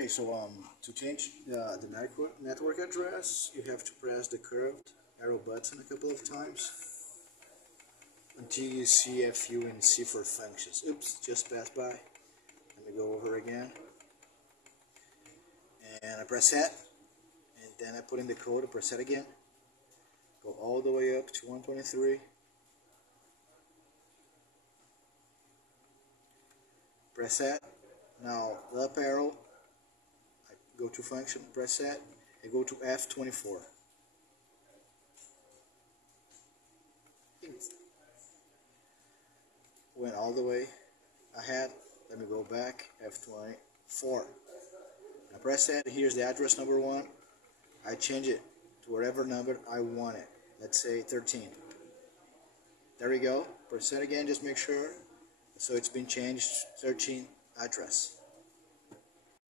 Okay, so to change the network address, you have to press the curved arrow button a couple of times until you see a few in cipher functions. Oops, just passed by. Let me go over again. And I press set, and then I put in the code, I press set again. Go all the way up to 123. Press set. Now the up arrow, I go to function, press set, I go to F24. Went all the way ahead. Let me go back, F24. I press set, here's the address number 1. I change it to whatever number I want it. Let's say 13. There we go. Press set again, just make sure. So it's been changed, 13 address.